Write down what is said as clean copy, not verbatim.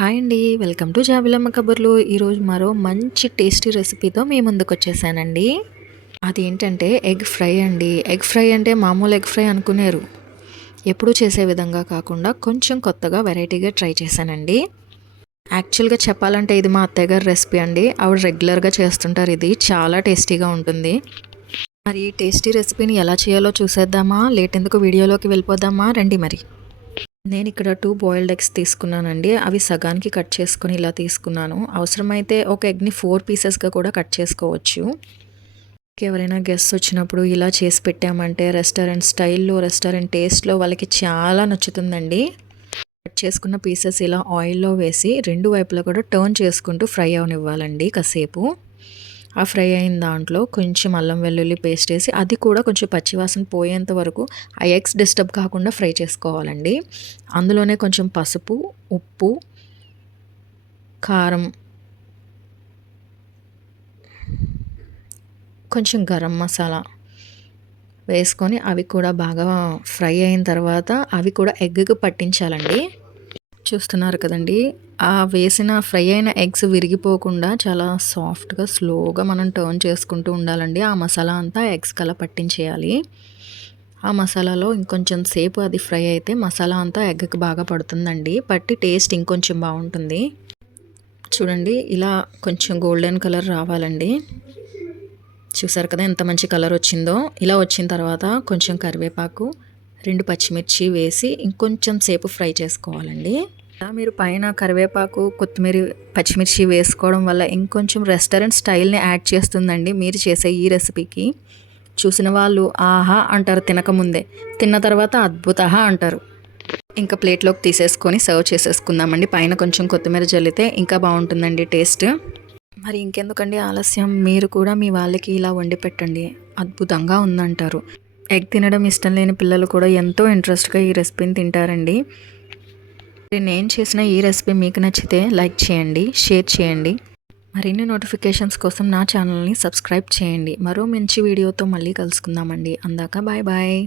Hi అండి. Welcome to జాబిలమ్మ కబుర్లు. ఈరోజు మరో మంచి టేస్టీ రెసిపీతో మీ ముందుకు వచ్చేసానండి. అదేంటంటే ఎగ్ ఫ్రై అండి. ఎగ్ ఫ్రై అంటే మామూలు ఎగ్ ఫ్రై అనుకునేరు. ఎప్పుడూ చేసే విధంగా కాకుండా కొంచెం కొత్తగా వెరైటీగా ట్రై చేశానండి. యాక్చువల్గా చెప్పాలంటే ఇది మా అత్తయ్య గారి రెసిపీ అండి. ఆవిడ రెగ్యులర్గా చేస్తుంటారు. ఇది చాలా టేస్టీగా ఉంటుంది. మరి ఈ టేస్టీ రెసిపీని ఎలా చేయాలో చూసేద్దామా? లేట్ ఎందుకు, వీడియోలోకి వెళ్ళిపోదామా? రండి మరి. నేను ఇక్కడ 2 బాయిల్డ్ ఎగ్స్ తీసుకున్నానండి. అవి సగానికి కట్ చేసుకొని ఇలా తీసుకున్నాను. అవసరమైతే ఒక ఎగ్ని 4 పీసెస్గా కూడా కట్ చేసుకోవచ్చు. ఎవరైనా గెస్ట్స్ వచ్చినప్పుడు ఇలా చేసి పెట్టామంటే రెస్టారెంట్ స్టైల్లో, రెస్టారెంట్ టేస్ట్లో వాళ్ళకి చాలా నచ్చుతుందండి. కట్ చేసుకున్న పీసెస్ ఇలా ఆయిల్లో వేసి 2 వైపులా కూడా టర్న్ చేసుకుంటూ ఫ్రై అవనివ్వాలండి కాసేపు. ఆ ఫ్రై అయిన దాంట్లో కొంచెం అల్లం వెల్లుల్లి పేస్ట్ వేసి అది కూడా కొంచెం పచ్చివాసన పోయేంత వరకు ఆ ఎగ్స్ డిస్టర్బ్ కాకుండా ఫ్రై చేసుకోవాలండి. అందులోనే కొంచెం పసుపు, ఉప్పు, కారం, కొంచెం గరం మసాలా వేసుకొని అవి కూడా బాగా ఫ్రై అయిన తర్వాత అవి కూడా ఎగ్కి పట్టించాలండి. చూస్తున్నారు కదండి, ఆ వేసిన ఫ్రై అయిన ఎగ్స్ విరిగిపోకుండా చాలా సాఫ్ట్గా స్లోగా మనం టర్న్ చేసుకుంటూ ఉండాలండి. ఆ మసాలా అంతా ఎగ్స్ కలా పట్టించేయాలి. ఆ మసాలాలో ఇంకొంచెం సేపు అది ఫ్రై అయితే మసాలా అంతా ఎగ్కి బాగా పడుతుందండి. పట్టి టేస్ట్ ఇంకొంచెం బాగుంటుంది. చూడండి, ఇలా కొంచెం గోల్డెన్ కలర్ రావాలండి. చూసారు కదా ఎంత మంచి కలర్ వచ్చిందో. ఇలా వచ్చిన తర్వాత కొంచెం కరివేపాకు, 2 పచ్చిమిర్చి వేసి ఇంకొంచెం సేపు ఫ్రై చేసుకోవాలండి. మీరు పైన కరివేపాకు, కొత్తిమీర, పచ్చిమిర్చి వేసుకోవడం వల్ల ఇంకొంచెం రెస్టారెంట్ స్టైల్ని యాడ్ చేస్తుందండి మీరు చేసే ఈ రెసిపీకి. చూసిన వాళ్ళు ఆహా అంటారు తినకముందే, తిన్న తర్వాత అద్భుత అంటారు. ఇంకా ప్లేట్లోకి తీసేసుకొని సర్వ్ చేసేసుకుందామండి. పైన కొంచెం కొత్తిమీర జల్లితే ఇంకా బాగుంటుందండి టేస్ట్. మరి ఇంకెందుకండి ఆలస్యం, మీరు కూడా మీ వాళ్ళకి ఇలా వండి పెట్టండి, అద్భుతంగా ఉందంటారు. ఎగ్ తినడం ఇష్టం లేని పిల్లలు కూడా ఎంతో ఇంట్రెస్ట్గా ఈ రెసిపీని తింటారండి. నేను చేసిన ఈ రెసిపీ మీకు నచ్చితే లైక్ చేయండి, షేర్ చేయండి. మరిన్ని నోటిఫికేషన్స్ కోసం నా ఛానల్ని సబ్స్క్రైబ్ చేయండి. మరో మంచి వీడియోతో మళ్ళీ కలుసుకుందామండి. అందాక బాయ్ బాయ్.